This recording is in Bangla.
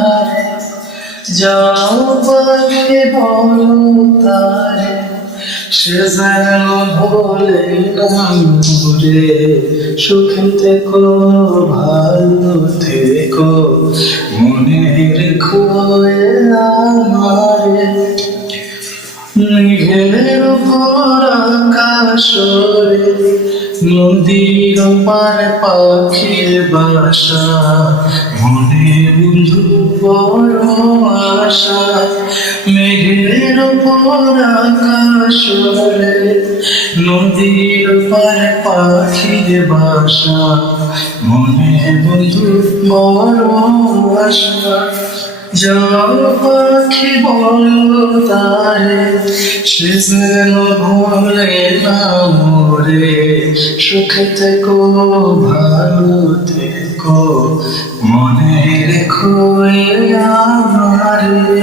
ধারে যাও পাখি বলো তারে সে যেন ভোলে না মোরে সুখে থেকো ভালো থেকো মনে রেখো এ আমারে মেঘের উপর আকাশরে নদীর পার পাখির বাসা মনে বন্ধু বড় আশা মেঘের উপর আকাশরে নদীর পার পাখির বাসা মনে বন্ধু বড় আশা যাও পাখি বলো তারে সে যেন ভোলে না মোরে সুখে থেকো ভালো থেকো মনে রেখো এ আমারে।